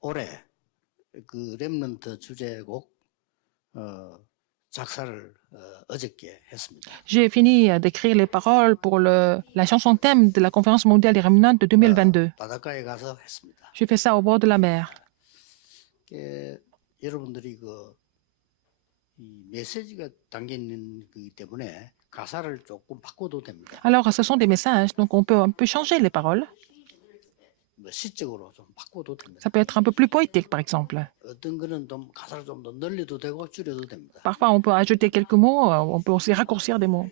올해 그 렘넌트 주제곡 작사를 어저께 했습니다. J'ai fini d'écrire les paroles pour la chanson thème de la conférence mondiale des Remnants de 2022. 바닷가에 가서 했습니다. J'ai fait ça au bord de la mer. 여러분들이 이 메시지가 담겨 있는 거기 때문에 가사를 조금 바꿔도 됩니다. Alors, ce sont des messages, donc on peut un peu changer les paroles. 시적으로 좀 바꿔도 됩니다. Ça peut être un peu plus poétique, par exemple. 어떤 거는 좀 가사를 좀 더 늘려도 되고 줄여도 됩니다. Parfois, on peut ajouter quelques mots, on peut aussi raccourcir des mots.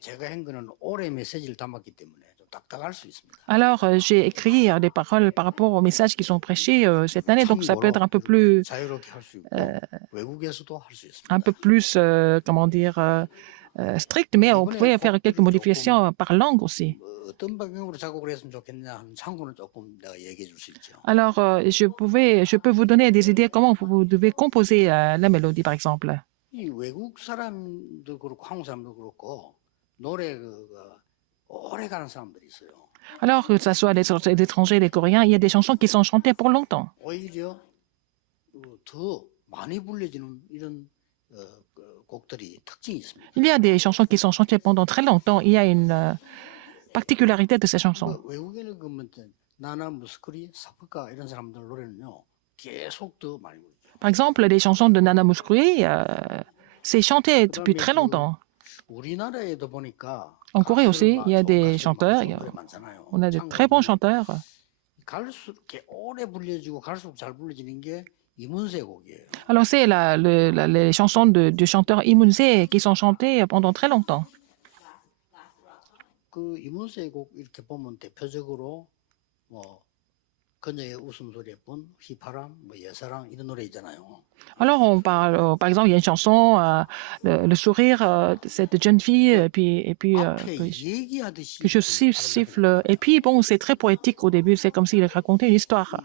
제가 한 거는 올해 메시지를 담았기 때문에 좀 딱딱할 수 있습니다. Alors, j'ai écrit des paroles par rapport aux messages qui sont prêchés cette année, donc ça peut être un peu plus, 자유롭게 할 수 있고 외국에서도 할 수 있습니다. un peu plus, comment dire, strict, mais on pouvait faire quelques modifications par langue aussi. 어떤 방향으로 작곡을 했으면 좋겠냐 하는 참고는 조금 내가 얘기해 줄 수 있죠. Alors, je peux vous donner des idées comment vous devez composer la mélodie, par exemple. 이 외국 사람도 그렇고 한국 사람도 그렇고 노래 오래 가는 사람들이 있어요. Alors, que ce soit les étrangers, les Coréens, il y a des chansons qui sont chantées pour longtemps. 오히려 더 많이 불려지는 이런 곡들이 특징이 있습니다. Il y a des chansons qui sont chantées pendant très longtemps. Il y a une particularité de ces chansons. 외국에는 나나 무스크리, 사프카 이런 사람들 노래는요 계속 더 많이 부르죠. Par exemple, les chansons de Nana Mouskouri, c'est chanté depuis très longtemps. 우리나라에도 보니까 En Corée aussi, il y a des chanteurs. On a de très bons chanteurs. 갈수록 이렇게 오래 불려지고 갈수록 잘 불려지는 게 이문세 곡이에요. Alors, c'est les chansons du chanteur Lee Moon-se qui sont chantées pendant très longtemps. 그 이문세 곡 이렇게 보면 대표적으로 그녀의 웃음소리에 본 휘파람, 예사랑 이런 노래 있잖아요. Alors, on parle, par exemple, il y a une chanson, le sourire de cette jeune fille, et puis que je siffle. Et puis, bon, c'est très poétique au début, c'est comme s'il racontait une histoire.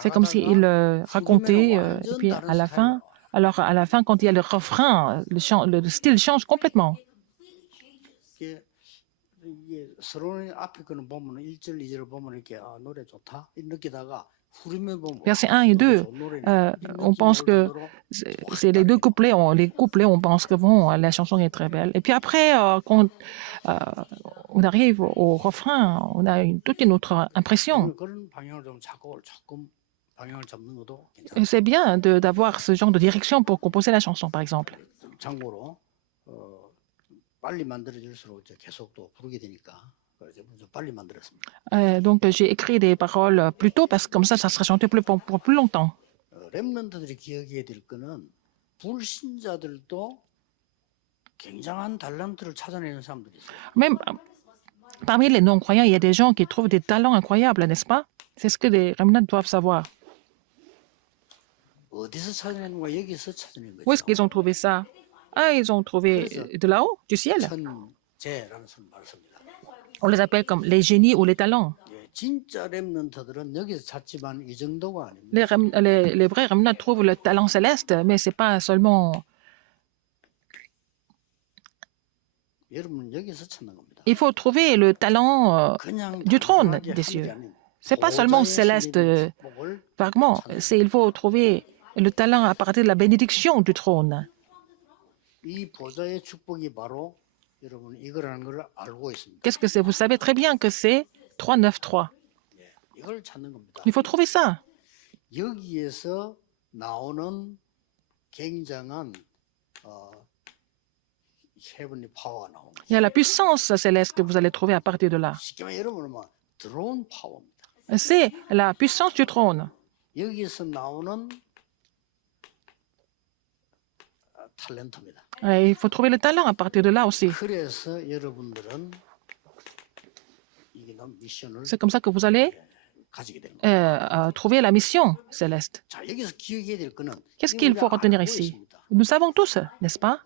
C'est comme s'il racontait, et puis à la fin, alors à la fin, quand il y a le refrain, le style change complètement. 서론의 앞에 거는 보면 1절, 2절을 보면 이렇게 노래 좋다 느끼다가 후렴에 보면 Versets 1 et 2, on pense que c'est les deux couplets, on pense que bon, la chanson est très belle. Et puis après, quand on arrive au refrain, on a toute une autre impression. Et c'est bien d'avoir ce genre de direction pour composer la chanson, par exemple. 빨리 만들어질수록 계속 또 부르게 되니까 좀 빨리 만들었습니다. Donc j'ai écrit des paroles plus tôt parce que comme ça sera chanté pour plus longtemps. 렘넌트들이 기억해야 될 거는 불신자들도 굉장한 달란트를 찾아내는 사람들이 있어요. Même parmi les non-croyants, il y a des gens qui trouvent des talents incroyables, n'est-ce pas? C'est ce que les remnants doivent savoir. 어디서 찾아내는 거야? 여기서 찾아내는 거죠. Où est-ce qu'ils ont trouvé ça? Ah, ils ont trouvé de là-haut, du ciel. On les appelle comme les génies ou les talents. Les vrais remnants trouvent le talent céleste, mais ce n'est pas seulement... Il faut trouver le talent du trône des cieux. Ce n'est pas seulement céleste vaguement, il faut trouver le talent à partir de la bénédiction du trône. Qu'est-ce que c'est? Vous savez très bien que c'est 393. Il faut trouver ça. Il y a la puissance céleste que vous allez trouver à partir de là. C'est la puissance du trône. Il faut trouver le talent à partir de là aussi. C'est comme ça que vous allez trouver la mission céleste. Qu'est-ce qu'il faut retenir ici? Nous savons tous, n'est-ce pas?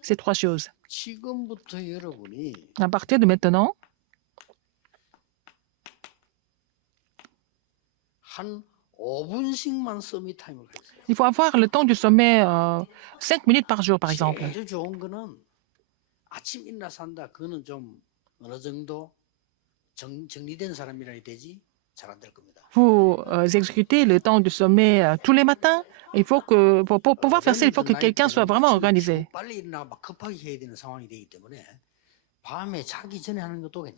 Ces trois choses. À partir de maintenant, il faut avoir le temps du sommet 5 minutes par jour, par exemple. Vous exécutez le temps du sommet tous les matins. Il faut que, pour pouvoir faire ça, il faut que quelqu'un soit vraiment organisé.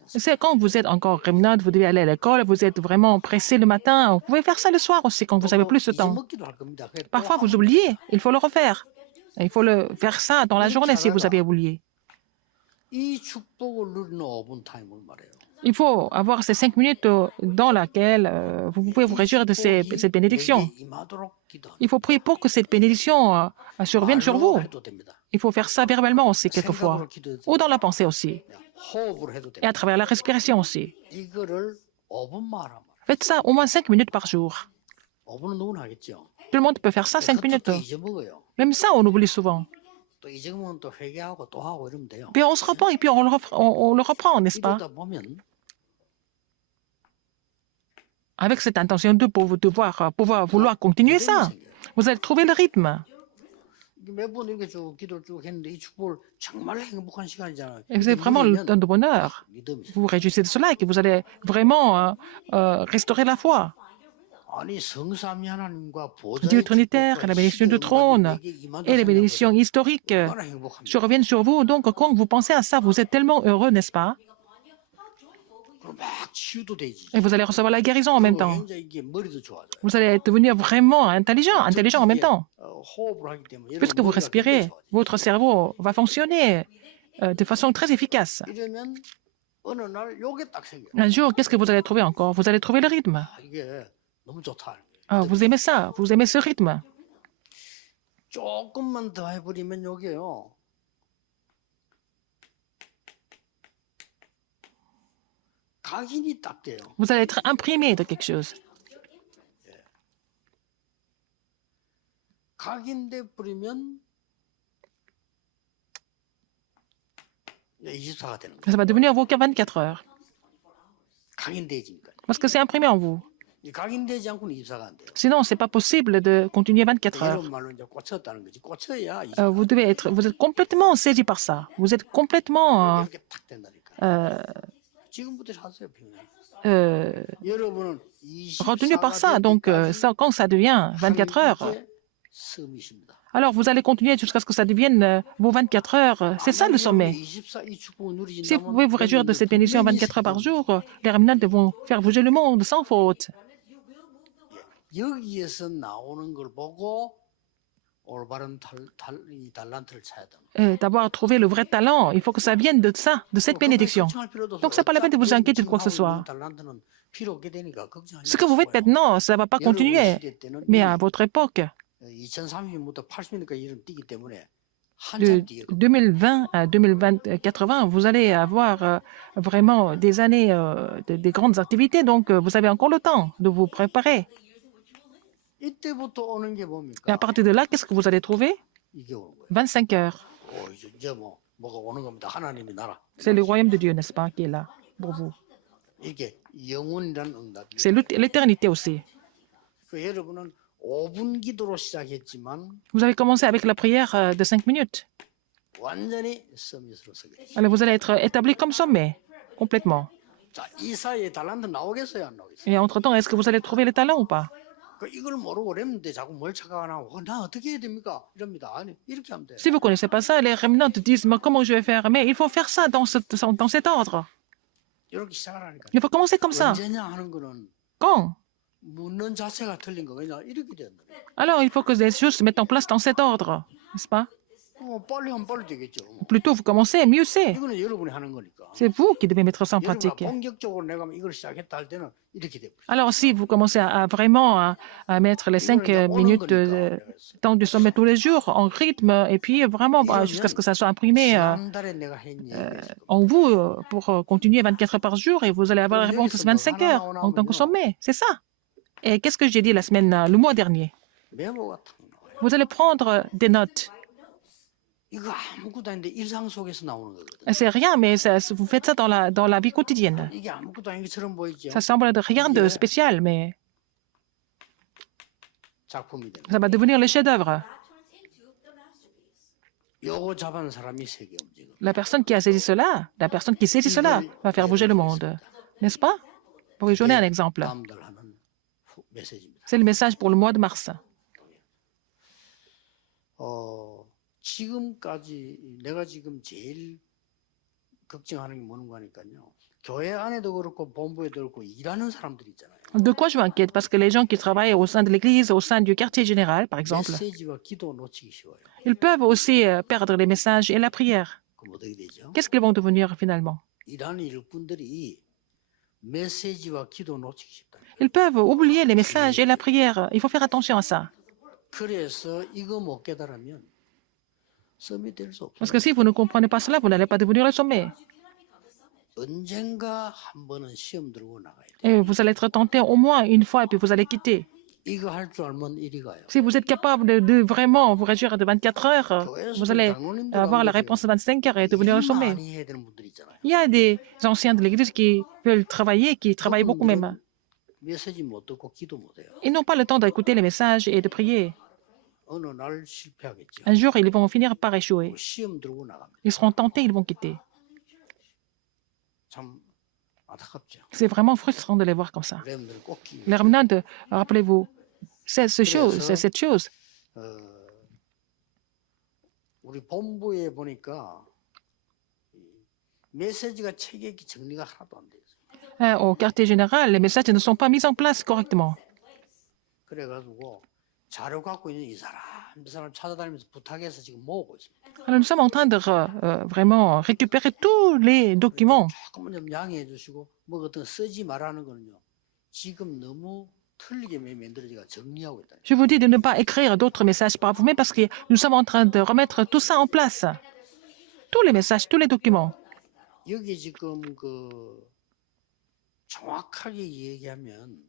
C'est quand vous êtes encore remnant, vous devez aller à l'école, vous êtes vraiment pressé le matin. Vous pouvez faire ça le soir aussi quand vous avez plus de temps. Parfois, vous oubliez, il faut le refaire. Il faut le faire ça dans la journée si vous avez oublié. Il faut avoir ces 5 minutes dans lesquelles vous pouvez vous réjouir de cette bénédiction. Il faut prier pour que cette bénédiction survienne sur vous. Il faut faire ça verbalement aussi quelquefois, ou dans la pensée aussi, et à travers la respiration aussi. Faites ça au moins 5 minutes par jour. Tout le monde peut faire ça 5 minutes. Même ça, on oublie souvent. Puis on se reprend et puis on le reprend, n'est-ce pas? Avec cette intention de pouvoir vouloir continuer ça, vous allez trouver le rythme. Et c'est vraiment le temps de bonheur. Vous vous réjouissez de cela et que vous allez vraiment restaurer la foi. Dieu trinitaire, la bénédiction du trône et les bénédictions historiques surviennent sur vous. Donc, quand vous pensez à ça, vous êtes tellement heureux, n'est-ce pas? Et vous allez recevoir la guérison en même temps. Vous allez devenir vraiment intelligent en même temps. Puisque vous respirez, votre cerveau va fonctionner de façon très efficace. Un jour, qu'est-ce que vous allez trouver encore? Vous allez trouver le rythme. Vous aimez ça, vous aimez ce rythme. Vous allez être imprimé de quelque chose. Ça va devenir vos 24 heures. Parce que c'est imprimé en vous. Sinon, ce n'est pas possible de continuer 24 heures. Vous êtes complètement saisi par ça. Vous êtes complètement retenu par ça. Donc, quand ça devient 24 heures, alors vous allez continuer jusqu'à ce que ça devienne vos 24 heures. C'est ça le sommet. Si vous pouvez vous réjouir de cette bénédiction 24 heures par jour, les remnants vont faire bouger le monde sans faute. D'avoir trouvé le vrai talent, il faut que ça vienne de ça, de cette bénédiction. Donc, ce n'est pas la peine de vous inquiéter de quoi que ce soit. Ce que vous faites maintenant, ça ne va pas continuer. Mais à votre époque, de 2020 à 2080, vous allez avoir vraiment des années de grandes activités. Donc, vous avez encore le temps de vous préparer. Et à partir de là, qu'est-ce que vous allez trouver? 25 heures. C'est le royaume de Dieu, n'est-ce pas, qui est là pour vous. C'est l'éternité aussi. Vous avez commencé avec la prière de 5 minutes. Alors vous allez être établi comme sommet, complètement. Et entre-temps, est-ce que vous allez trouver les talents ou pas? Si vous ne connaissez pas ça, les remnants disent « comment je vais faire ?» Mais il faut faire ça dans cet ordre. Il faut commencer comme ça. Quand? Alors, il faut que les choses se mettent en place dans cet ordre, n'est-ce pas? Plus tôt vous commencez, mieux c'est. C'est vous qui devez mettre ça en pratique. Alors, si vous commencez à vraiment à mettre les 5 minutes de temps du sommet tous les jours en rythme, et puis vraiment jusqu'à ce que ça soit imprimé en vous pour continuer 24 heures par jour, et vous allez avoir la réponse 25 heures en tant que sommet. C'est ça. Et qu'est-ce que j'ai dit le mois dernier? Vous allez prendre des notes. C'est rien, mais vous faites ça dans la vie quotidienne. Ça semble être rien de spécial, mais ça va devenir le chef-d'œuvre. La personne qui a saisi cela, va faire bouger le monde, n'est-ce pas? Pour vous donner un 그게 exemple, 다음 달 하는 메시지입니다. c'est le message pour le mois de mars. 지금까지 내가 지금 제일 걱정하는 게 뭐는 거니까요. 교회 안에도 그렇고 본부에도 그렇고 일하는 사람들이 있잖아요. De quoi je m'inquiète? Parce que les gens qui travaillent au sein de l'église, au sein du quartier général, par exemple, 메시지와 기도 놓치기 쉬워요. ils peuvent aussi perdre les messages et la prière. 그럼 어떻게 되죠? Qu'est-ce qu'ils vont devenir finalement? 일하는 일꾼들이 메시지와 기도 놓치기 쉽다. Ils peuvent oublier les messages et la prière. Il faut faire attention à ça. 그래서 이거 못 깨달으면 썸이 될 수 없어요. Parce que si vous ne comprenez pas cela, vous n'allez pas devenir le sommet. 언젠가 한 번은 시험 들고 나가야 돼요. Et vous allez être tenté au moins une fois et puis vous allez quitter. 이거 할 줄 알면 이리 가요. Si vous êtes capable de vraiment vous réduire de 24 heures, vous 교회에서도 allez 장로님들 avoir la 가운데도 réponse de 25 heures et devenir le 일 sommet. 많이 해야 되는 분들 있잖아요. Il y a des anciens de l'église qui veulent travailler, qui travaillent beaucoup même. 메시지 못 듣고 기도 못 해요. Ils n'ont pas le temps d'écouter les messages et de prier. 어느 날 실패하겠죠. Un jour, ils vont finir par échouer. 시험 들고 나갑니다. Ils seront tentés, ils vont quitter. 참 안타깝죠. C'est vraiment frustrant de les voir comme ça. 여러분들 꼭 기억해요. Les remnants, rappelez-vous, c'est cette chose. 우리 본부에 보니까 이 메시지가 체계가 정리가 하나도 안 돼요. Au quartier général, les messages ne sont pas mis en place correctement. 그래가지고 자료 갖고 있는 이 사람 찾아다니면서 부탁해서 지금 모으고 있습니다. Alors, nous sommes en train de vraiment récupérer tous les documents. 조금만 좀 양해해 주시고 뭐 어떤 쓰지 말라는 거는요. 지금 너무 틀리게 만들어지가 정리하고 있다. Je vous dis de ne pas écrire d'autres messages par vous-même parce que nous sommes en train de remettre tout ça en place. Tous les messages, tous les documents. 여기 지금 그 정확하게 얘기하면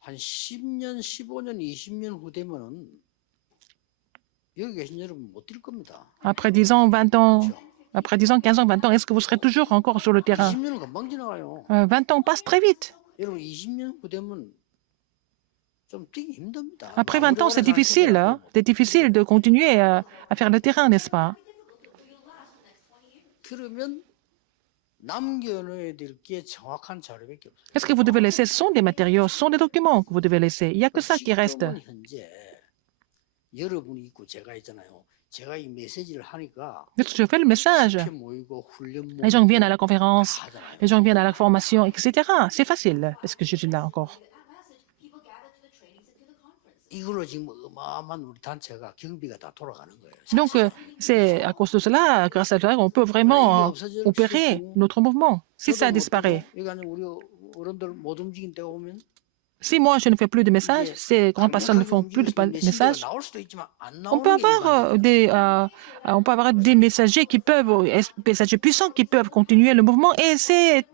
한 10년, 15년, 20년 후 되면은 여기 계신 여러분 못 뛸 겁니다. Après 10 ans, 20 ans, après 10 ans, 15 ans, 20 ans, est-ce que vous serez toujours encore sur le terrain? 20년은 금방 지나가요. 20 ans passent très vite. 여러분 20년 후 되면 좀 뛰기 힘듭니다. Après 20 ans, c'est difficile. Hein? C'est difficile de continuer à faire le terrain, n'est-ce pas? 그러면 남겨놓아야 될 게 정확한 자료밖에 없어요. Qu'est-ce que vous devez laisser? Ce sont des matériaux, ce sont des documents que vous devez laisser. Il n'y a que ça qui reste. 지금은 현재 여러분이 있고 제가 있잖아요. 제가 이 메시지를 하니까 Je fais le message. 이렇게 모이고 훈련 Les gens viennent à la 모이고 conférence, 다 하잖아요. les gens viennent à la formation, etc. C'est facile parce que je suis là encore. 이걸로 지금 어마어마한 우리 단체가 경비가 다 돌아가는 거예요. Donc, c'est à cause de cela, grâce à cela, on peut vraiment opérer notre mouvement. Si ça disparaît, 여기 아니 우리 어른들 못 움직인 때가 오면 si moi je ne fais plus de messages, ces grandes personnes ne font plus de messages, 나올 수도 있지만 안 on peut 나오는 avoir des messagers qui peuvent, messagers puissants qui peuvent continuer le mouvement et c'est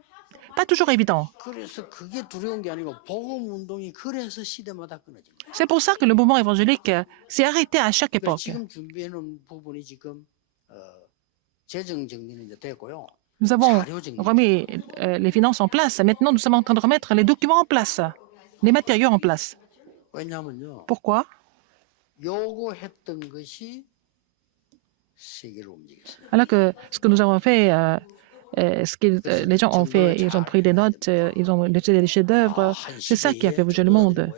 pas toujours évident. 그래서 그게 두려운 게 아니고 복음 운동이 그래서 시대마다 끊어진 거예요. C'est pour ça que le mouvement évangélique s'est arrêté à chaque 그러니까 époque. 지금 준비해 놓은 부분이 지금 재정 정리는 이제 됐고요. Nous avons 자료 정리. remis les finances en place. Maintenant, nous sommes en train de remettre les documents en place, les matériaux en place. 왜냐하면요. Pourquoi? 요구했던 것이 세계를 움직였어요. Alors que ce que nous avons fait, ce que les gens ont fait, ils ont pris des notes, ils ont laissé des chefs-d'œuvre. C'est ça qui a fait bouger le monde.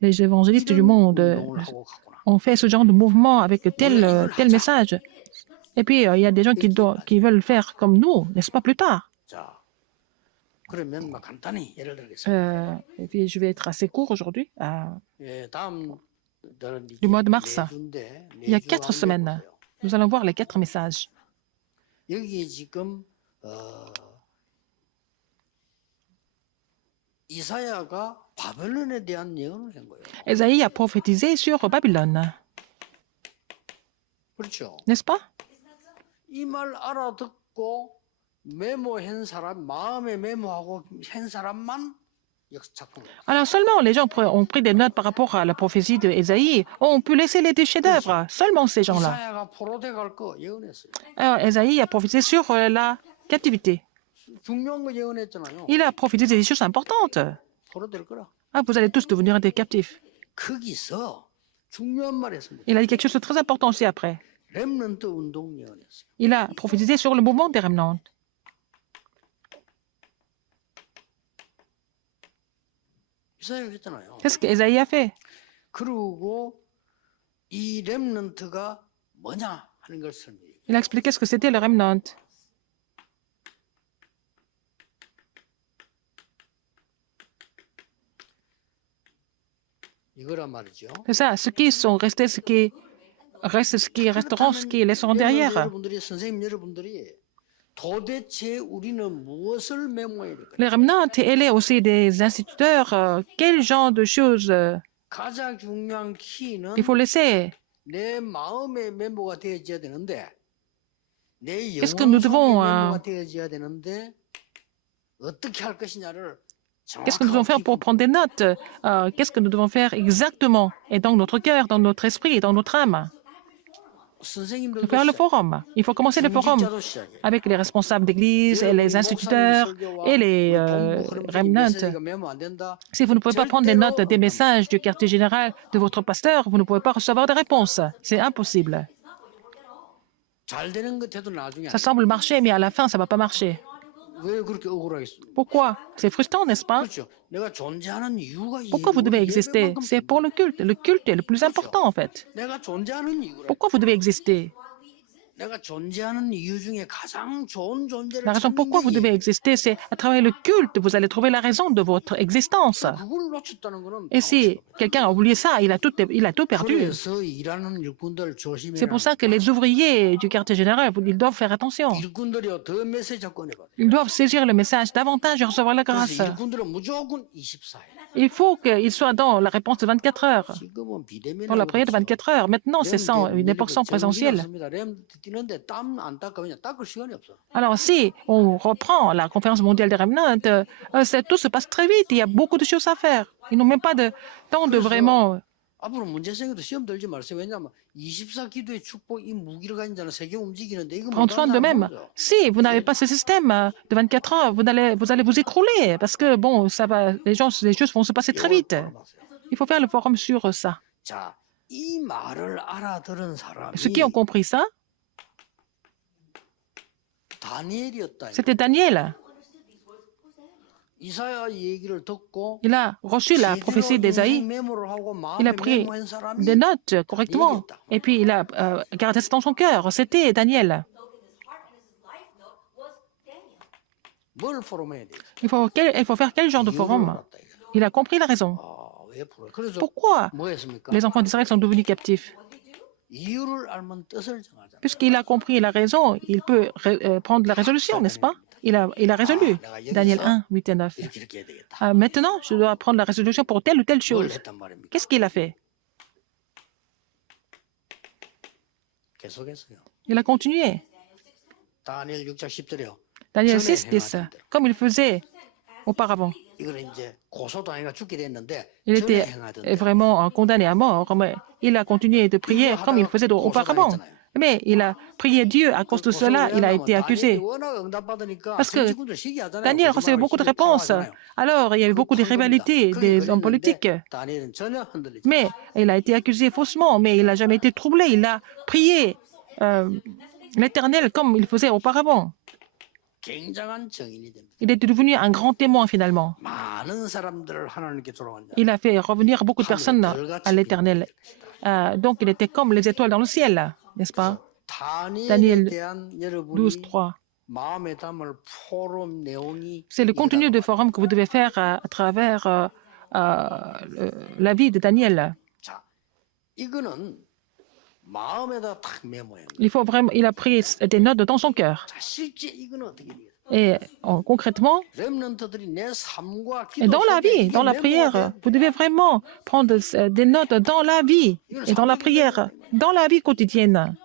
Les évangélistes du monde ont fait ce genre de mouvement avec tel message. Et puis, il y a des gens qui veulent faire comme nous, n'est-ce pas, plus tard. 자, 그러면 막 간단히 예를 들겠습니다. Et puis, je vais être assez court aujourd'hui. 예, 다음 달은 Du mois de mars, 네 주인데, 네 il y a 주 4 한번 semaines. 해보세요. Nous allons voir les 4 messages. 여기 지금 이사야가 바벨론에 대한 예언을 한 거예요. Ésaïe a prophétisé sur Babylone, 그렇죠? n'est-ce pas? 이 말 알아듣고 메모한 사람, 마음에 메모하고 한 사람만 작품을. Alors seulement les gens ont pris des notes par rapport à la prophétie de Ésaïe, on peut laisser les chefs-d'œuvre. Seulement ces gens-là. 이사야가 포로돼 갈 거 예언했어요. Alors Ésaïe a prophétisé sur la captivité. 중요한 거 예언했잖아요. Il a prophétisé des choses importantes. 포로될 거라. Ah, vous allez tous devenir des captifs. 거기서 중요한 말 했습니다. Il a dit quelque chose de très important aussi après. 렘넌트 운동 예언했어요. Il a prophétisé sur le mouvement des remnants. 이사야가 했잖아요. C'est ce qu'Ésaïe a fait. 그리고 이 렘넌트가 뭐냐 하는 걸 설명해요. Il a expliqué ce que c'était le remnant. 이거란 말이죠. C'est ça, ceux qui sont restés, ceux qui restent, ceux qui resteront, ceux qui laisseront derrière. 여러분들이 선생님 여러분들이 도대체 우리는 무엇을 메모해야 될까? Les remnants et aussi des instituteurs, quel genre de choses 가장 중요한 키는 il faut laisser? 내 마음의 메모가 되어져야 되는데 내 Qu'est-ce que 영혼 nous 속의 devons, 메모가 되어져야 되는데 어떻게 할 것이냐를 Qu'est-ce que nous devons faire pour prendre des notes? Qu'est-ce que nous devons faire exactement? Et dans notre cœur, dans notre esprit, dans notre âme. 선생님들도 Faire le forum. Il faut commencer le forum 중직자도 시작해. avec les responsables d'église et les instituteurs et les remnants. 메모 안 된다. Si vous ne pouvez pas prendre des notes des messages du quartier général de votre pasteur, vous ne pouvez pas recevoir des réponses. C'est impossible. 잘 되는 것 해도 나중에 Ça semble marcher, mais à la fin, ça ne va pas marcher. 왜 그렇게 억울하겠어? Pourquoi? C'est frustrant, n'est-ce pas? 그렇죠. 내가 존재하는 이유가 Pourquoi vous devez exister? 예배만큼 C'est pour le culte. Le culte est le plus important, en fait. 내가 존재하는 이유라. Pourquoi vous devez exister? 내가 존재하는 이유 중에 가장 좋은 존재를 La raison 찾는 pourquoi vous 게 devez exister, c'est à travers le culte, vous allez trouver la raison de votre existence. 그걸 놓쳤다는 거는 Et si quelqu'un a oublié ça, il a tout perdu. 그래서 일하는 일꾼들 조심해라. C'est pour ça que les ouvriers du quartier général, ils doivent faire attention. 일꾼들이요 더 메시지 꺼내봐. Ils doivent saisir le message davantage et recevoir la grâce. 그래서 일꾼들은 무조건 24일. Il faut qu'ils soient dans la réponse de 24 heures, 지금은 비대면. dans la prière de 24 heures. Maintenant, c'est sans une époque sans présentiel. 뛰는데 땀 안 닦아 그냥 닦을 시간이 없어. Alors, si on reprend la conférence mondiale des remnants, tout se passe très vite. Il y a beaucoup de choses à faire. Ils n'ont même pas de temps de vraiment. 앞으로 문제 생겨도 시험 들지 마세요. 왜냐하면 24 기도의 축복 이 무기를 가진 자는 세계 움직이는데 이거 Prendre soin d'eux-mêmes. Si vous n'avez pas ce système de 24 heures, vous allez vous écrouler parce que, bon, ça va, les choses vont se passer très vite. Il faut faire le forum sur ça. 자, 이 말을 알아들은 사람이 Ceux qui ont compris ça, 다니엘이었다. c'était Daniel. 이사야 얘기를 듣고 Il a reçu la prophétie d'Ésaïe. Il a pris des notes correctement. Et puis, il a gardé ça dans son cœur. C'était Daniel. 뭘 포럼해야 돼? Il faut faire quel genre de forum? Il a compris la raison. 왜 포럼? 그래서 Pourquoi 뭐 했습니까? les enfants d'Israël sont devenus captifs? 이유를 알면 뜻을 정하자. Puisqu'il a compris la raison, il peut prendre la résolution, n'est-ce pas? Il a résolu. Daniel 1, 8 et 9. 이렇게 해야 되겠다. Maintenant, je dois prendre la résolution pour telle ou telle 뭘 chose. 했단 말입니까? Qu'est-ce qu'il a fait? 계속했어요. Il a continué. 다니엘 6장 10절에요. Daniel 6, 10, comme il faisait auparavant. 이거는 이제 고소당해가 죽게 됐는데 Il 전에 était 행하던데. vraiment condamné à mort, mais il a continué de prier comme il faisait auparavant. Mais il a prié Dieu. À cause de cela, il a été accusé. Parce que Daniel recevait beaucoup de réponses. Alors, il y a eu beaucoup de rivalités des hommes politiques. Mais il a été accusé faussement, mais il n'a jamais été troublé. Il a prié l'Éternel comme il faisait auparavant. Il est devenu un grand témoin finalement. Il a fait revenir beaucoup de personnes à l'Éternel. Donc, il était comme les étoiles dans le ciel, n'est-ce pas? Daniel 12, 3. C'est le contenu du forum que vous devez faire à travers la vie de Daniel. Il a pris des notes dans son cœur. Et concrètement, et dans la vie, dans la prière, vous devez vraiment prendre des notes dans la vie et dans la prière, dans la vie quotidienne.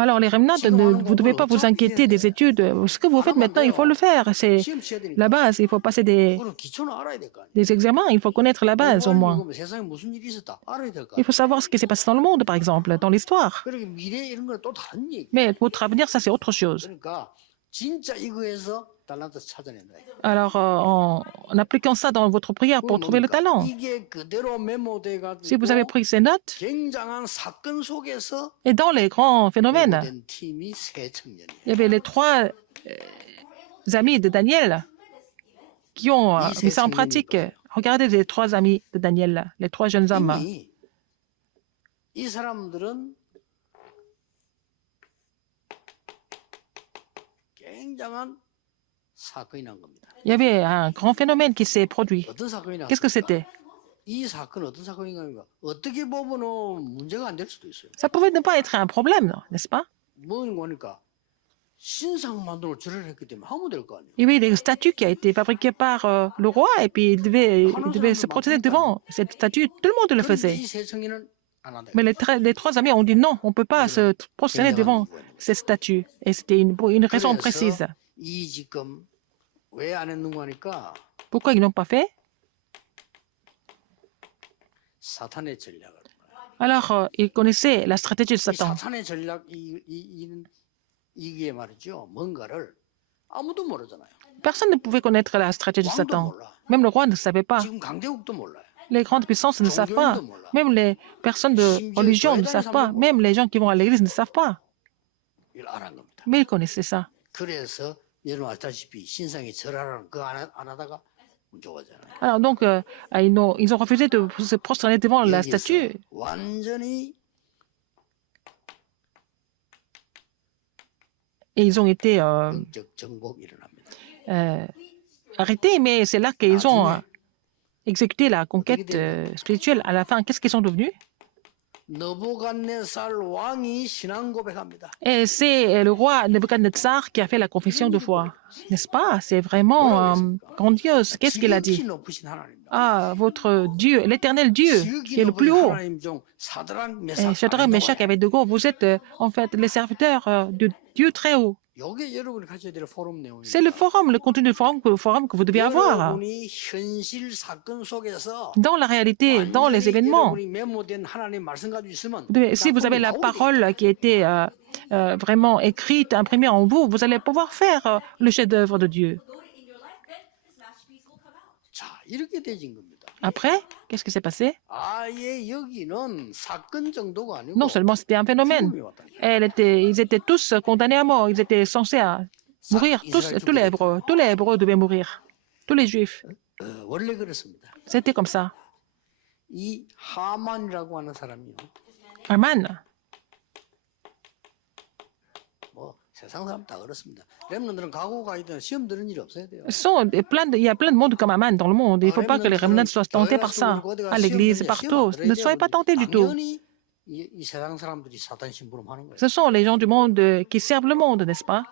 Alors, les remnants, vous ne devez pas vous inquiéter des études. Ce que vous faites maintenant, il faut le faire. C'est la base. Il faut passer des examens. Il faut connaître la base au moins. Il faut savoir ce qui s'est passé dans le monde, par exemple, dans l'histoire. Mais votre avenir, ça, c'est autre chose. Alors, en appliquant ça dans votre prière pour trouver le talent, si vous avez pris ces notes, et dans les grands phénomènes, il y avait les amis de Daniel qui ont mis ça en pratique. Regardez les 3 amis de Daniel, les 3 jeunes hommes. 이미 이 사람들은 굉장한 사건이 난 겁니다. Il y avait un grand phénomène qui s'est produit. 어떤 사건이 Qu'est-ce que 났습니까? c'était? 이 사건은 어떤 사건인가? 어떻게 보면은 문제가 안 될 수도 있어요. Ça pouvait ne pas être un problème, n'est-ce pas? 뭐니까 신상 만들어 절을 했기 때문에 하면 될 거 아니에요. Il y avait des statues qui a été fabriquées par le roi et puis il devait se protéger devant cette statue. Tout le monde le 그런데 faisait. 이 세 청년은 안 한다. Mais les 3 amis ont dit non, on ne peut pas se prosterner devant cette statue. Et c'était une raison précise. 이 지금 왜 안 했는가 하니까 Pourquoi ils n'ont pas fait? 사탄의 전략을. Alors, ils connaissaient la stratégie de 이 Satan. 사탄의 전략 이게 말이죠. 뭔가를 아무도 모르잖아요. Personne ne pouvait connaître la stratégie de 왕도 Satan. 몰라. Même le roi ne savait pas. 지금 강대국도 몰라요. Les grandes puissances ne savent pas. Même les personnes de religion ne savent pas. Même les gens qui vont à l'église ne savent pas. 이걸 알은 겁니다. Mais ils connaissaient ça. 그래서 여러분 아시다시피 신상이 절하라는 그거 안 하다가 문제가잖아요. Alors donc, ils ont refusé de se prosterner devant la statue. 완전히 Et ils ont été 영적 정복이 일어납니다. arrêtés, mais c'est là qu'ils ont exécuté la conquête spirituelle. À la fin, qu'est-ce qu'ils sont devenus? 느부갓네살 왕이 신앙 고백합니다. Et c'est le roi Nebuchadnezzar qui a fait la confession de foi. N'est-ce pas? C'est vraiment grandiose. Qu'est-ce qu'il a dit? 지극히 높으신 하나님. Ah, votre Dieu, l'éternel Dieu, qui est le plus haut. 하나님 중 사드락 Et 메삭 Shadrach, Meshach et Abednego, vous êtes en fait les serviteurs de Dieu très haut. 이게 여러분이 가져야 될 포럼 내용입니다. C'est le forum, le contenu du forum que vous devez avoir. 여러분이 현실 사건 속에서 Dans la réalité, dans les événements, 여러분이 메모된 하나님 말씀 가지고 있으면 si vous avez la parole qui a été vraiment écrite, imprimée en vous, vous allez pouvoir faire le chef-d'œuvre de Dieu. 자, 이렇게 되진 겁니다. Après, qu'est-ce qui s'est passé? 아예 여기는 사건 정도가 아니고 Non seulement c'était un phénomène, 죽음이 왔다. ils étaient tous condamnés à mort, ils étaient censés à mourir, tous les Hébreux devaient mourir, tous les Juifs. 원래 그렇습니다. C'était comme ça. 이 하만이라고 하는 사람이요. Aman, 뭐 세상 사람 다 그렇습니다. 렘넌들은 가고 가이든 시험 드는 일이 없어야 돼요. il y a plein de monde comme Aman dans le monde. Il ne faut pas que les remnants soient tentés par ça, à l'église, partout. Ne soyez pas tentés du tout. 당연히 이 세상 사람들이 사탄 심부름하는 거예요. Ce sont les gens du monde qui servent le monde, n'est-ce pas?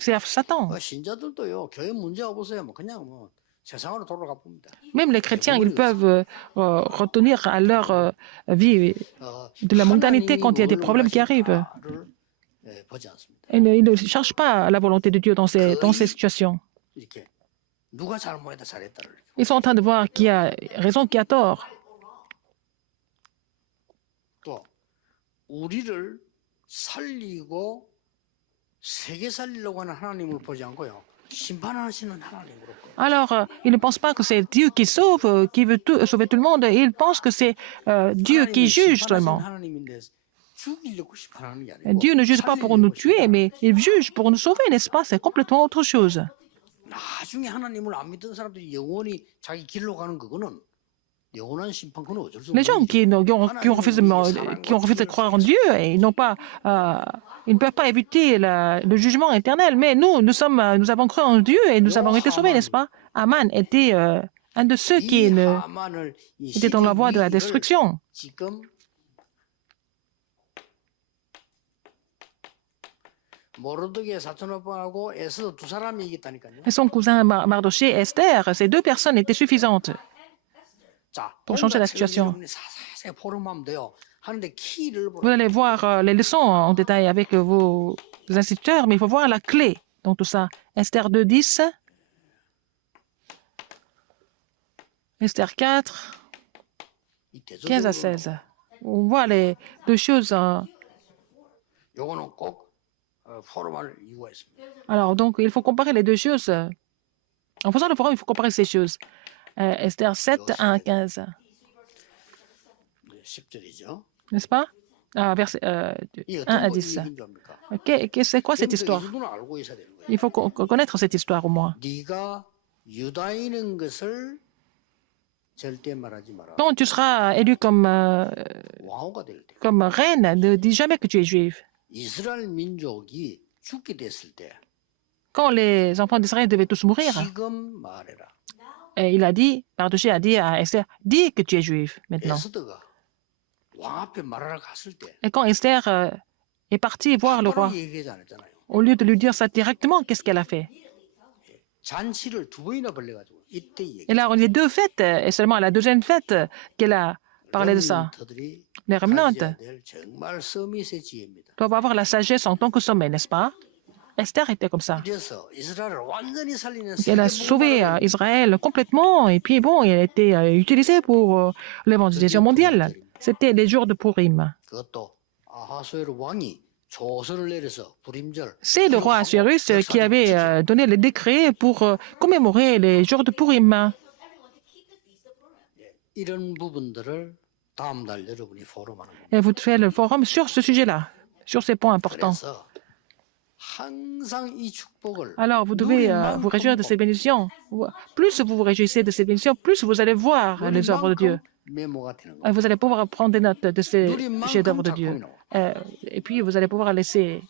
Servent Satan. 신자들도요. 교회 문제 없어요. 뭐 그냥 뭐 세상으로 돌아가 봅니다. Même les chrétiens, ils peuvent retenir à leur vie de la mondanité quand il y a des problèmes qui arrivent. 보지 않습니다. Ils ne cherchent pas la volonté de Dieu dans ces situations. 이렇게 누가 잘못했다 잘했다를 Ils sont en train de voir qui a raison, qui a tort. 또 우리를 살리고 세계 살리려고 하는 하나님을 보지 않고요. 심판하시는 하나님으로 보여요. Alors, ils ne pensent pas que c'est Dieu qui sauve, qui veut sauver tout le monde. Ils pensent que c'est Dieu qui juge seulement. 하나님인데 죽이려고 심판하는 게 아니고 Dieu ne juge pas pour nous tuer, mais il juge pour nous sauver, n'est-ce pas? C'est complètement autre chose. 나중에 하나님을 안 믿던 사람들이 영원히 자기 길로 가는 그거는 영원한 심판 그건 어쩔 수 Les gens 없는 qui ont refusé de croire en Dieu, et ils ne peuvent pas éviter le jugement éternel. Mais nous avons cru en Dieu et nous avons été sauvés, n'est-ce pas? Aman était un de ceux qui étaient dans la voie de la destruction. 지금 모르드게 사촌오빠하고 에스더 두 사람이 이겼다니까요. Et son cousin Mardoché et Esther, ces 2 personnes étaient suffisantes 자, pour changer la situation. 사사세 포럼하면 돼요. 하는데 키를 Vous allez voir les leçons en détail avec vos instituteurs, mais il faut voir la clé dans tout ça. Esther 2:10, Esther 4, 15 à 16. On voit les 2 choses. 요거는 꼭 포럼할 이유가 있습니다. Alors, donc, il faut comparer les 2 choses. En faisant le forum, il faut comparer ces choses. Esther 7, 1 à 15. 10절이죠. N'est-ce pas? verset 1 이 à 어떤 10. 얘기인 줄 압니까? C'est quoi cette 여러분들 이 histoire? 정도는 알고 있어야 되는 거예요. Il faut connaître cette histoire au moins. 네가 유다인인 것을 절대 말하지 마라. Quand tu seras élu 왕후가 될 때. comme reine, ne dis jamais que tu es juive. 이스라엘 민족이 죽게 됐을 때 Quand les enfants d'Israël devaient tous mourir, 지금 말해라. et il a dit, Mardochée a dit à Esther, dis que tu es juive maintenant. 에스더가 왕 앞에 말하러 갔을 때 Et quand Esther est partie voir le roi, 바로 얘기하지 않았잖아요. au lieu de lui dire ça directement, qu'est-ce qu'elle a fait? 잔치를 두 번이나 벌려가지고 이때 얘기. Et là, les deux fêtes, et seulement à la deuxième fête, qu'elle a parlé de ça. 렘넌트들이 Les remnantes 가져야 될 정말 서밋의 지혜입니다. doivent avoir la sagesse en tant que sommet, n'est-ce pas? Esther était comme ça. 그래서 이스라엘을 완전히 살리는 Elle a sauvé Israël complètement et puis bon, elle a été utilisée pour l'évangélisation mondiale. C'était les jours de Purim. 그것도 아하수에로 왕이 조서를 내려서 부림절 C'est le roi Assuérus qui avait donné le décret pour commémorer les jours de Purim. 이런 부분들을 다음 달 여러분이 포럼하는 겁니다. Et vous faites le forum sur ce sujet-là, sur ces points importants. 그래서 항상 이 축복을 Alors, vous devez 누릴 vous réjouir de ces bénédictions. Plus vous vous réjouissez de ces bénédictions, plus vous allez voir les œuvres de Dieu. 메모가 되는 거예요. Vous allez pouvoir prendre des notes de ces 누린 chefs-d'œuvre 만큼 de Dieu. 작품이 나와. Et puis, vous allez pouvoir laisser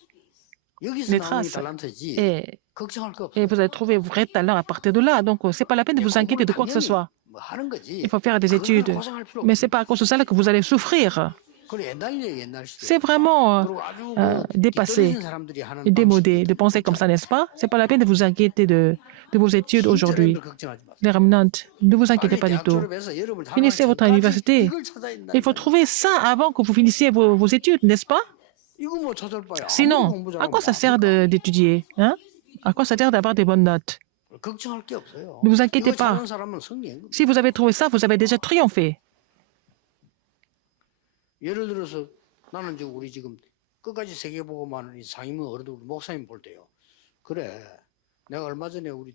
여기서 les 나오는 게 traces. 달란트지 Et, 걱정할 거 et 없어요. vous allez trouver vrai talent à partir de là. Donc, c'est pas la peine de vous inquiéter de quoi que ce soit. 뭐 하는 거지. Il faut faire des 그거는 études. 고생할 필요 Mais 없어요. c'est pas à cause de ça que vous allez souffrir. 그건 옛날 일이에요, 옛날 시대. C'est vraiment 그리고 아주 그 dépassé 뒤떨어진 사람들이 하는 et démodé de penser comme ça, n'est-ce pas? C'est pas la peine de vous inquiéter de vos études aujourd'hui. 힘들어도 걱정하지 마세요. Les remnantes, ne vous inquiétez pas du 대학 tout. 졸업해서 여러분 Finissez votre université. 이걸 찾아야 된다. Il faut trouver ça avant que vous finissiez vos études, n'est-ce pas? 이거 뭐 찾을 바야. 아무리 Sinon, 공부 à quoi ça 잘하면 sert d'étudier, hein? À quoi ça sert d'avoir des bonnes notes? 걱정할 게 없어요. Ne vous inquiétez 이거 pas. 잘하는 사람은 승리한 겁니다. Si vous avez trouvé ça, vous avez déjà triomphé. 예를 들어서 나는 지금 우리 지금 끝까지 세계보고만 이 상임은 어른들 목사님 볼 때요. 그래, 내가 얼마 전에 우리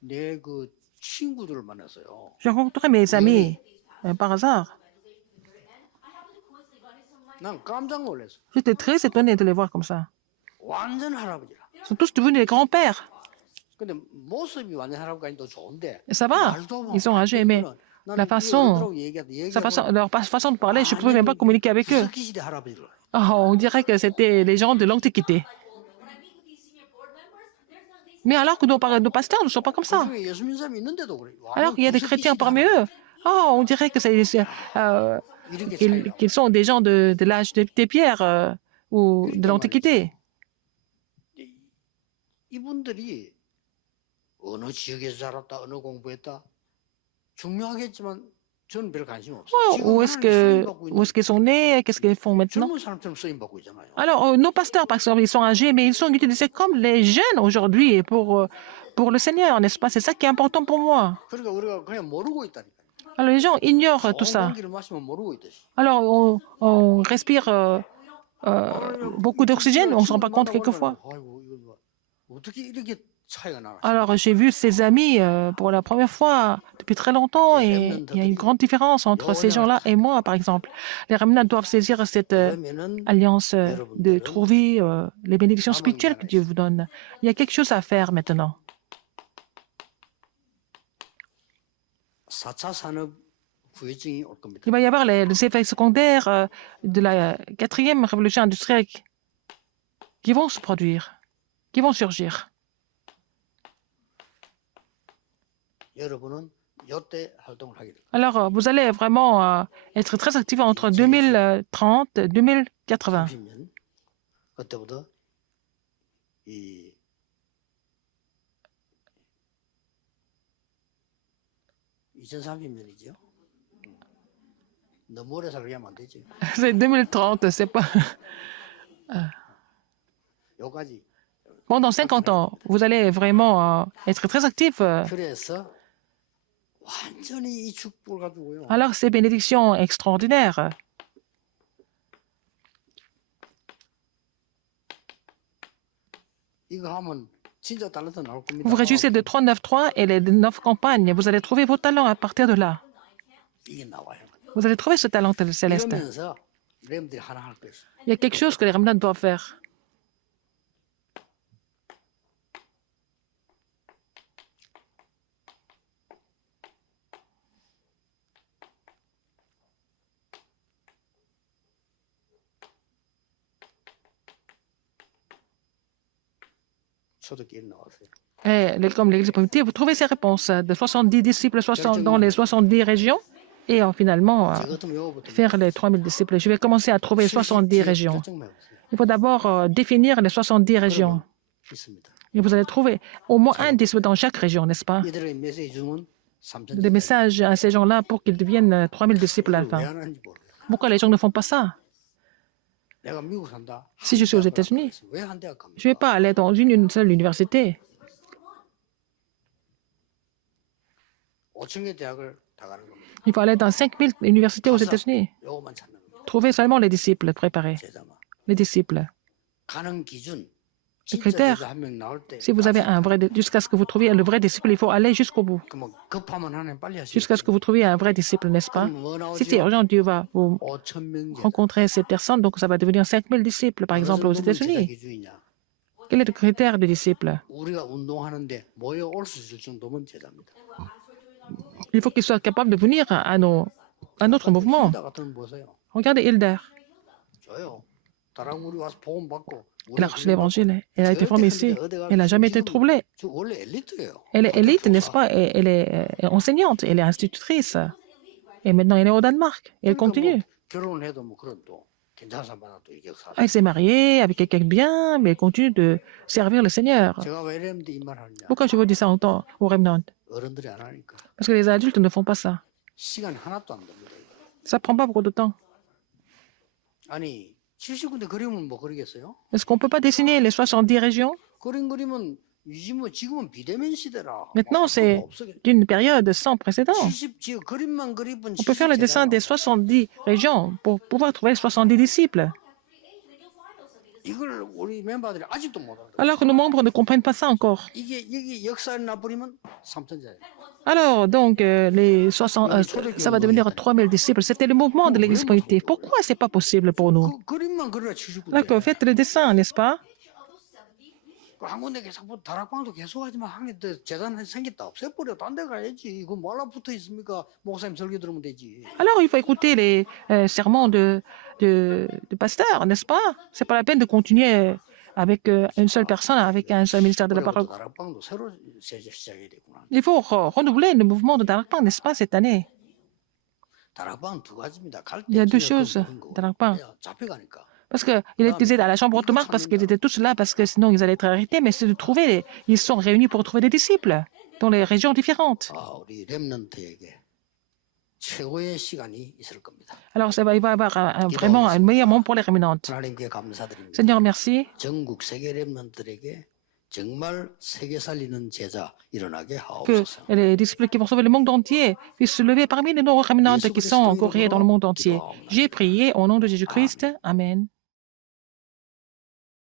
내 그 친구들을 만났어요. J'ai rencontré mes amis par hasard. 난 깜짝 놀랐어. J'étais très étonnée de les voir comme ça. 완전 할아버지라. Ils sont tous devenus des grands-pères. 근데 모습이 완전 할아버지가 더 좋은데. Et ça va. 말도 막 Ils sont âgés, mais 나는 la 이 façon, 어른들하고 leur façon de parler, je ne pouvais même pas communiquer avec eux. 석기 시대 할아버지를. Oh, on dirait que c'était les gens de l'Antiquité. Mais alors que nos pasteurs ne sont pas comme ça. 그중에 예수 믿는 사람이 있는데도 그래. Alors qu'il y a des chrétiens parmi eux. Oh, on dirait que 이렇게 차이가. qu'ils sont des gens de l'âge des pierres ou de l'Antiquité. 이분들이 어느 지역에서 자랐다, 어느 공부했다 중요하겠지만 저는 별 관심 없어요. 지금 Où 하나님 쓰임 받고 est-ce qu'ils sont nés? Qu'est-ce qu'ils font maintenant? 젊은 사람처럼 쓰임 받고 있잖아요. Alors, nos pasteurs, par exemple, ils sont âgés, mais ils sont utilisés comme les jeunes aujourd'hui pour le Seigneur, n'est-ce pas? C'est ça qui est important pour moi. 그러니까 우리가 그냥 모르고 있다니까. Alors, les gens ignorent tout ça. 공기를 마시면 모르고 있듯이. Alors, on respire beaucoup d'oxygène, on ne se rend pas compte quelquefois. 아이고 이거 뭐 어떻게 이렇게 차이가 나나. Alors, j'ai vu ces amis pour la première fois depuis très longtemps et il y a une grande différence entre ces gens-là et moi, par exemple. Les remnants doivent saisir cette 그러면은 alliance de trouver les bénédictions spirituelles que Dieu vous donne. Il y a quelque chose à faire maintenant. 4차 산업 후유증이 올 겁니다. Il va y avoir les effets secondaires de la quatrième révolution industrielle qui vont se produire, qui vont surgir. 여러분은 이때 활동을 하게 됩니다. Alors, vous allez vraiment être très actifs entre 2030 et 2080. 30년 그때부터 이 2030년이죠. 너무 오래 살게 하면 안 되지. C'est 2030, c'est pas... 요까지. Pendant 50 ans, vous allez vraiment être très actifs. 그래서 완전히 이 축복을 가지고요. Alors, ces bénédictions extraordinaires, 이거 하면 진짜 달란트 나올 겁니다. vous réjouissez de 393 et les 9 campagnes, vous allez trouver vos talents à partir de là. 이게 나와요. Vous allez trouver ce talent céleste. 이러면서 렘들이 하나 할 것이. Il y a quelque chose que les remnants doivent faire. 초대교회 나왔어요. Et comme l'Église primitive, vous trouvez ces réponses de 70 disciples 60 dans les 70 régions et finalement 저 같으면 요거부터 faire les 3000 disciples. Je vais commencer à trouver 70 régions. 결정만 해보세요. Il faut d'abord définir les 70 régions. 그러면 있습니다. Et vous allez trouver au moins un disciple dans chaque région, n'est-ce pas? 이들의 메시지 중은 3천 Des messages à ces gens-là pour qu'ils deviennent 3000 disciples à la 왜 fin. 안 하는지 모르겠어요. Pourquoi les gens ne font pas ça? 내가 미국 산다. Si je suis aux États-Unis, 왜한 대학 갑니까? je ne vais pas aller dans une seule université. 5천 개 대학을 다 가는 겁니다. Il faut aller dans 5000 universités aux États-Unis. 요것만 찾는 겁니다. Trouver seulement les disciples préparés. 제자만. Les disciples. 가는 기준. Le 진짜 critère, 제자 한 명 나올 때. si vous avez un vrai, jusqu'à ce que vous trouviez le vrai disciple, il faut aller jusqu'au bout. 그뭐 급하면 하나님 빨리 하시죠. Jusqu'à ce que vous trouviez un vrai disciple, n'est-ce pas? 그럼 뭐 Si c'est 나오죠? urgent, Dieu va vous 5천 명 제자. rencontrer cette personne, donc ça va devenir 5000 disciples, par exemple, aux 어느 정도면 제자 États-Unis. 기준이냐? Quel est le critère de disciple? 우리가 운동하는데 모여 올 수 있을 정도면 제자입니다. Il faut qu'il soit capable de venir à notre mouvement. hilda 같은 분 보세요. Regardez Hilder. 저요. 다른 우리 와서 복음 받고. Elle a reçu l'évangile. Elle a été formée ici. Elle n'a jamais été troublée. 저 원래 엘리트예요. Elle est élite, n'est-ce pas? Et elle est enseignante. Elle est institutrice. Et maintenant, elle est au Danemark. Et elle continue. 결혼을 해도 뭐 그런 또 괜찮은 사람마다 또 이렇게 사. Elle s'est mariée avec quelqu'un de bien, mais elle continue de servir le Seigneur. 제가 왜 이랬는데 이 말 하느냐? Pourquoi je vous dis ça en temps au Remnant? 어른들이 안 하니까 Parce que les adultes ne font pas ça. 시간 하나도 안 됩니다. 이거. Ça prend pas beaucoup de temps. 아니 79대 그림은 뭐 그리겠어요? Est-ce qu'on peut pas dessiner les 70 régions? 그림은 뭐 지금은 비대면 시대라. Maintenant, c'est d'une période sans précédent. 70 그림만 그리면 On peut faire le dessin des 70 régions pour pouvoir trouver 70 disciples. 이걸 우리 멤버들이 아직도 못 알아. Alors que nos membres ne comprennent pas ça encore. 이게 여기 역사를 나버리면 3천자예요. Alors, donc, les 60, ça va devenir 3000 disciples. C'était le mouvement de l'Église primitive. Pourquoi c'est pas possible pour nous? 그림만 그려라 79대. D'accord, faites le dessin, n'est-ce pas? 한 군데 계속 뭐 다락방도 계속 하지만 한개 재단 생겼다 없애버려 딴 데 가야지. 이거 뭐 하나 붙어 있습니까? 목사님 설교 들으면 되지. Alors, il faut écouter les sermons de pasteurs, n'est-ce pas? C'est pas la peine de continuer avec une seule personne, avec un seul ministère de la parole. 다락방도 새로 시작해야 되구나. Il faut renouveler le mouvement de Darakpang, n'est-ce pas, cette année? 다락방 두 가지입니다. 갈 Il y a deux 때쯤에 choses, 그거 먹은 거. Darakpang. 야, 잡혀가니까. Parce qu'ils étaient à la chambre haute parce qu'ils étaient tous là, parce que sinon ils allaient être arrêtés, mais c'est de trouver, ils sont réunis pour trouver des disciples dans les régions différentes. 아, 우리 렘넌트에게 최고의 시간이 있을 겁니다. Alors il va y avoir vraiment un meilleur moment pour les réminentes. 하나님께 감사드립니다. Seigneur, merci. 전국 세계 렘넌트에게 정말 세계 살리는 제자 일어나게 Que 하옵소서. les disciples qui vont sauver le monde entier puissent se lever parmi les nombreux réminentes qui sont encore dans le monde entier. J'ai prié au nom de Jésus-Christ. Amen.